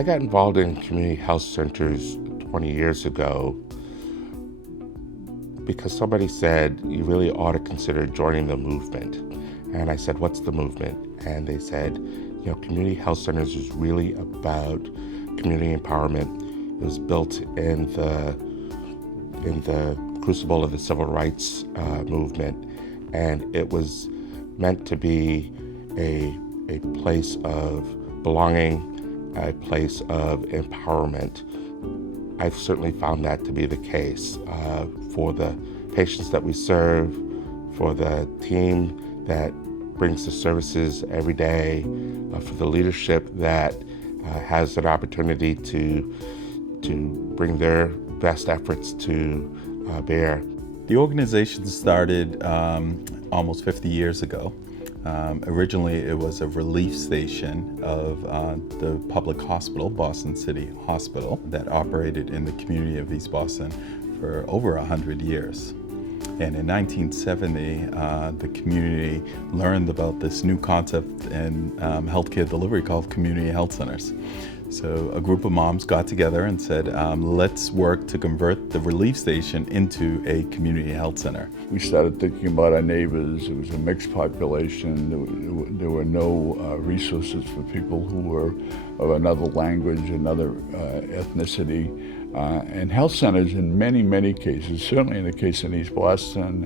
I got involved in community health centers 20 years ago because somebody said you really ought to consider joining the movement. And I said, what's the movement? And they said, community health centers is really about community empowerment. It was built in the crucible of the civil rights movement, and it was meant to be a place of belonging, a place of empowerment. I've certainly found that to be the case for the patients that we serve, for the team that brings the services every day, for the leadership that has an opportunity to bring their best efforts to bear. The organization started almost 50 years ago. Originally, it was a relief station of the public hospital, Boston City Hospital, that operated in the community of East Boston for over 100 years. And in 1970, the community learned about this new concept in healthcare delivery called community health centers. So a group of moms got together and said, let's work to convert the relief station into a community health center. We started thinking about our neighbors. It was a mixed population. There were no resources for people who were of another language, another ethnicity. And health centers in many, many cases, certainly in the case in East Boston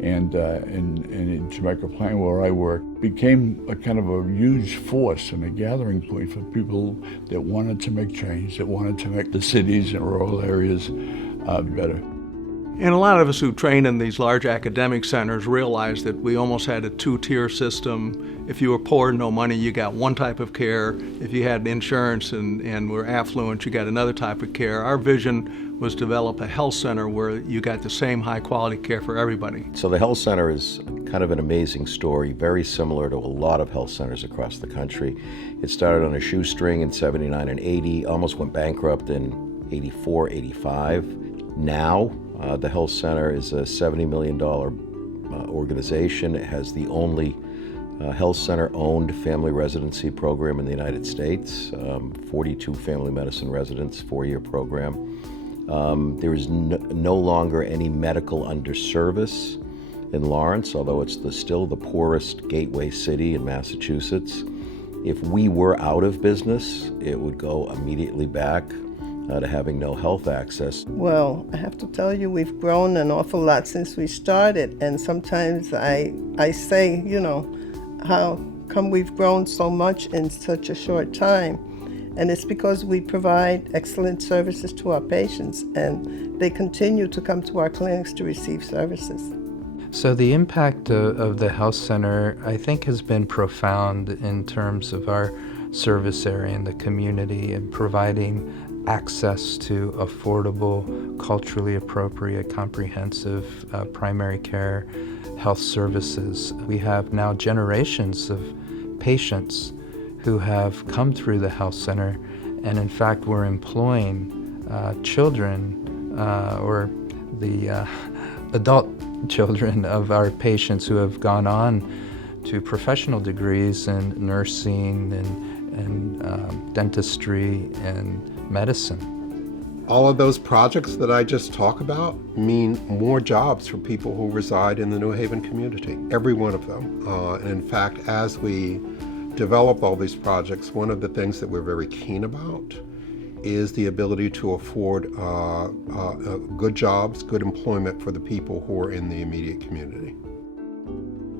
and in Jamaica Plain where I work, became a kind of a huge force and a gathering point for people that wanted to make change, that wanted to make the cities and rural areas better. And a lot of us who train in these large academic centers realized that we almost had a two-tier system. If you were poor, no money, you got one type of care. If you had insurance and were affluent, you got another type of care. Our vision was to develop a health center where you got the same high-quality care for everybody. So the health center is kind of an amazing story, very similar to a lot of health centers across the country. It started on a shoestring in 79 and 80, almost went bankrupt in 84, 85. Now, the health center is a $70 million organization. It has the only health center-owned family residency program in the United States, 42 family medicine residents, 4-year program. There is no longer any medical underservice in Lawrence, although it's still the poorest gateway city in Massachusetts. If we were out of business, it would go immediately back to having no health access. Well, I have to tell you, we've grown an awful lot since we started, and sometimes I say, how come we've grown so much in such a short time? And it's because we provide excellent services to our patients, and they continue to come to our clinics to receive services. So the impact of the health center, I think, has been profound in terms of our service area in the community and providing access to affordable, culturally appropriate, comprehensive primary care health services. We have now generations of patients who have come through the health center, and in fact we're employing children or the adult children of our patients who have gone on to professional degrees in nursing and dentistry and medicine. All of those projects that I just talked about mean more jobs for people who reside in the New Haven community, every one of them. And in fact, as we develop all these projects, one of the things that we're very keen about is the ability to afford good jobs, good employment for the people who are in the immediate community.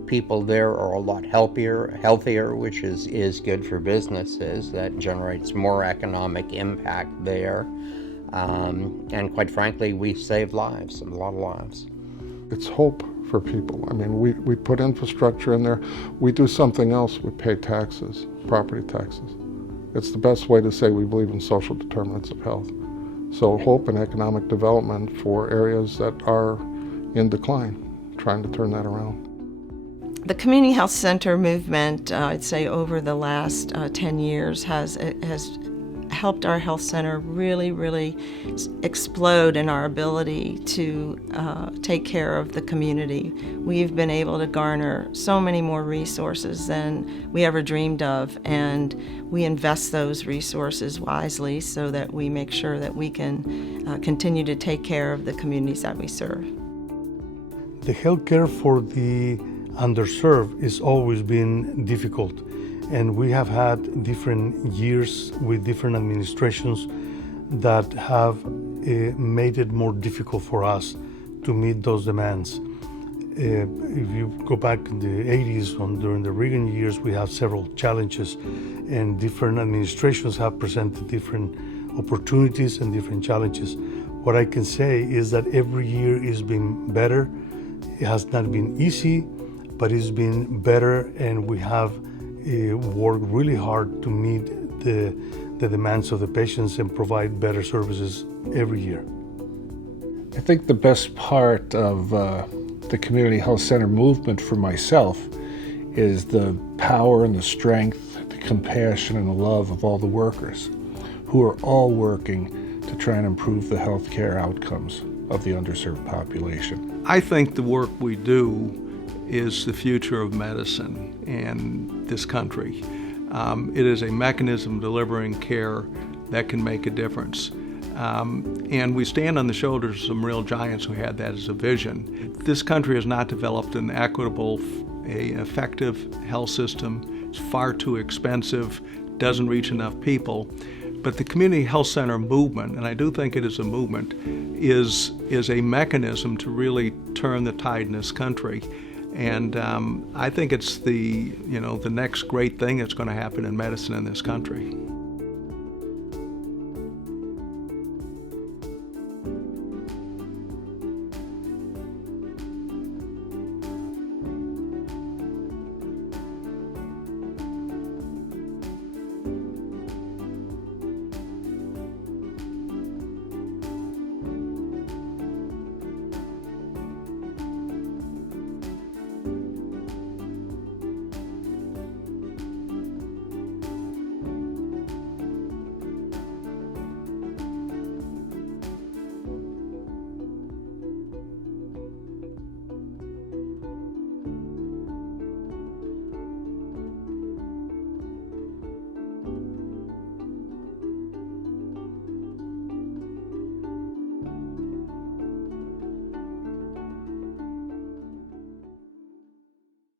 People there are a lot healthier, which is good for businesses. That generates more economic impact there. And quite frankly, we save lives, a lot of lives. It's hope for people. I mean, we put infrastructure in there. We do something else. We pay taxes, property taxes. It's the best way to say we believe in social determinants of health. So hope and economic development for areas that are in decline, trying to turn that around. The community health center movement, I'd say over the last 10 years, has helped our health center really explode in our ability to take care of the community. We've been able to garner so many more resources than we ever dreamed of, and we invest those resources wisely so that we make sure that we can continue to take care of the communities that we serve. The healthcare for the underserved has always been difficult, and we have had different years with different administrations that have made it more difficult for us to meet those demands. If you go back in the 80s, during the Reagan years, we have several challenges, and different administrations have presented different opportunities and different challenges. What I can say is that every year has been better. It has not been easy, but it's been better, and we have worked really hard to meet the demands of the patients and provide better services every year. I think the best part of the community health center movement for myself is the power and the strength, the compassion and the love of all the workers who are all working to try and improve the healthcare outcomes of the underserved population. I think the work we do is the future of medicine in this country. It is a mechanism delivering care that can make a difference. And we stand on the shoulders of some real giants who had that as a vision. This country has not developed an equitable, effective health system. It's far too expensive, doesn't reach enough people. But the community health center movement, and I do think it is a movement, is a mechanism to really turn the tide in this country. And I think it's the next great thing that's going to happen in medicine in this country.